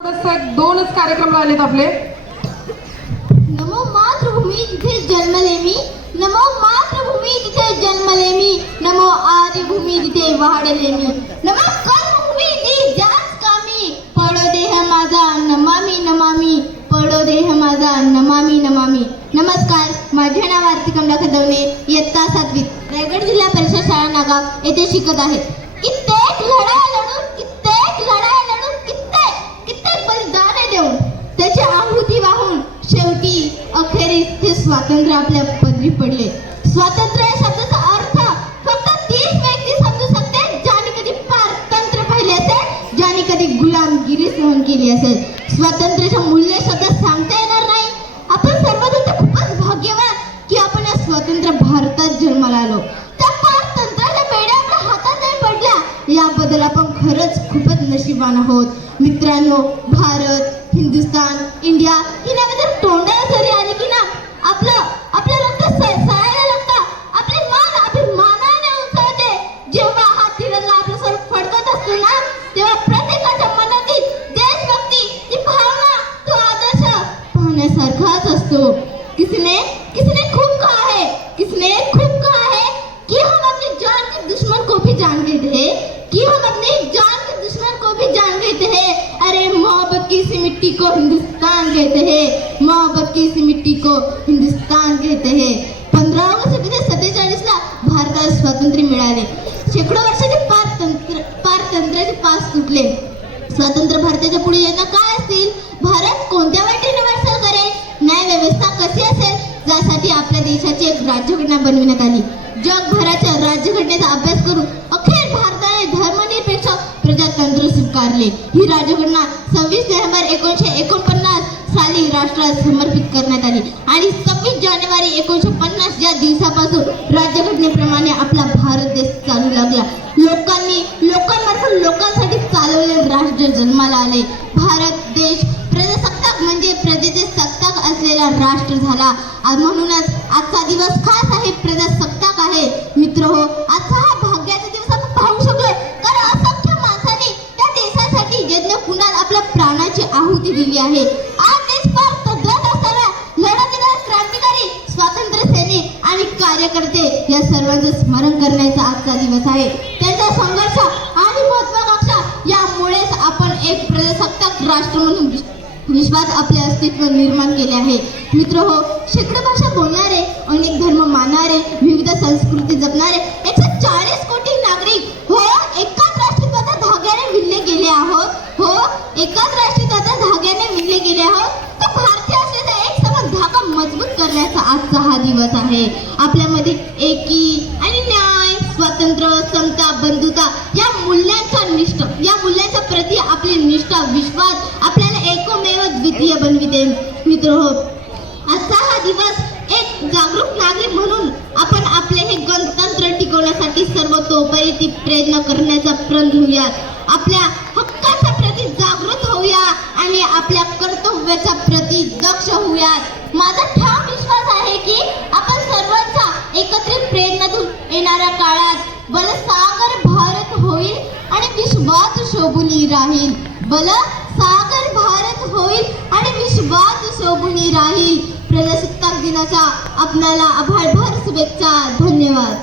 दोनच कार्यक्रम राहिलेत आपले. नमो मातृभूमी जिथे जन्मले मी, नमो मातृभूमी जिथे जन्मले मी, नमो आदिभूमी जिथे वाढले मी, नमो कर्मभूमी जी ज्याच कामी, पडो देह माझा नमामि नमामि, पडो देह माझा नमामि नमामि. नमस्कार, माझे नाव आरती कमला खदवणे, इयत्ता 7वी, रायगड जिल्हा परिषद शाळा नागाव येथे शिकत आहे. कित्येक लढाया लढून, कित्येक लढाया लढून, कित्येक बलिदाने देऊन, त्याची आहुती वाहून शेवटी अखेरीस हे स्वातंत्र्य आपल्या पदरी पडले. स्वातंत्र्य या शब्दाचा अर्थ फक्त तीच व्यक्ती समजू शकते ज्याने कधी पारतंत्र्य पाहिले असेल, ज्याने कधी गुलामगिरी सहन केली असेल. स्वातंत्र्याचे मूल्य शब्द सांगता येणार नाही. आपण सर्वजण खूपच भाग्यवान की आपण या स्वतंत्र भारतात जन्माला आलो. त्या पारतंत्र्याच्या बेड्या आपल्या हातात नाही पडल्या, याबद्दल आपण खरंच खूपच नशीबवान आहोत. मित्रांनो, भारत, हिंदुस्तान, इंडिया ही नावे जर तोंडाला जरी आली की ना, आपलं रक्त सळायला लागतं. आपली मान अभिमानाने उंचावते. जेव्हा हा तिरंगा आपल्यासमोर फडकत असतो ना, तेव्हा प्रत्येकाच्या मनातील देशभक्ती, ती भावना, तो आदर्श पाहण्यासारखाच असतो. किसने खूब कहा है, किसने खूब कहा है कि हम अपनी जान के दुश्मन को भी जान लेते हैं, कि हम अपनी जान के दुश्मन को भी जान लेते हैं. अरे मोहब्बत की इसी मिट्टी को हिंदुस्तान कहते हैं, मोहब्बत की इसी मिट्टी को हिंदुस्तान कहते हैं. 15 ऑगस्ट 1947 ला भारताला स्वातंत्र्य मिळाले. शेकडो वर्षाचे पारतंत्र्याचे पास तुटले. स्वतंत्र भारताच्या पुढे यांना काय असतील? भारत कोणत्या वाटेने वाटचाल करेल? न्याय व्यवस्था कशी असेल? ज्यासाठी आपल्या देशाची एक राज्यघटना बनविण्यात आली. जगभराच्या राज्यघटनेचा अभ्यास करून अखेर भारताने धर्मनिरपेक्ष प्रजातंत्र स्वीकारले. ही राज्यघटना 26 नोव्हेंबर 1949 साली राष्ट्राला समर्पित करण्यात आली आणि 26 जानेवारी 1950 या दिवसापासून राज्यघटनेप्रमाणे आपला भारत देश चालू लागला. लोकांमार्फत लोकांसाठी चालवले राष्ट्र जन्माला आले. भारत देश प्रजासत्ताक म्हणजे प्रजेचे सत्ताक असलेला राष्ट्र झाला. म्हणूनच आजचा दिवस खास आहे, प्रजासत्ताक आहे. मित्रहो, आजचा हा भाग्याचा दिवस आपण पाहू शकलो, कारण असंख्य माणसांनी त्या देशासाठी यज्ञ कुणाल आपल्या प्राणाची आहुती दिली आहे. आज देश पारतंत्र्यात असताना लढत देणारे क्रांतिकारी, स्वातंत्र्य सैनिक आणि कार्यकर्ते या सर्वांचं स्मरण करण्याचा आजचा दिवस आहे. त्यांचा संघर्ष आणि महत्वाकांक्षा यामुळेच आपण एक प्रजासत्ताक राष्ट्र म्हणून विश्वास आपले अस्तित्व निर्माण केले आहे. मित्रहो, शेकडो भाषा बोलणारे, अनेक धर्म मानणारे, विविध संस्कृती जपणारे 140 कोटी नागरिक एकाच राष्ट्रीयत्वाच्या धाग्याने विणले गेले आहोत. एकाच राष्ट्रीयत्वाच्या धाग्याने विणले गेले आहोत. तर भारतीय असलेला एक समान धागा मजबूत करण्याचा आजचा हा दिवस आहे. आपल्यामध्ये एकी आणि न्याय, स्वातंत्र्य, समता, बंधुता या मूल्यांच्या प्रती आपली निष्ठा, विश्वास आपल्याला एकमेव द्वितीय बनविते. मित्रहो, आजचा हा दिवस एक जागरूक नागरिक म्हणून आपण आपले हे गणतंत्र टिकवण्यासाठी सर्वतोपरी प्रयत्न करण्याचा प्रण घेऊयात. आपल्या हक्काच्या प्रती जागृत होऊया आणि आपल्या कर्तव्याच्या प्रती दक्ष होऊयात. माझा ठाम विश्वास आहे की आपण सर्वांच्या एकत्रित प्रयत्नातून येणाऱ्या काळात बलसागर भारत होईल आणि विश्वात शोभून राहील. बलसागर भारत होईल आणि विश्वात शोभून राहील. प्रजासत्ताक दिनाच्या आपल्याला आभारभर शुभेच्छा. धन्यवाद.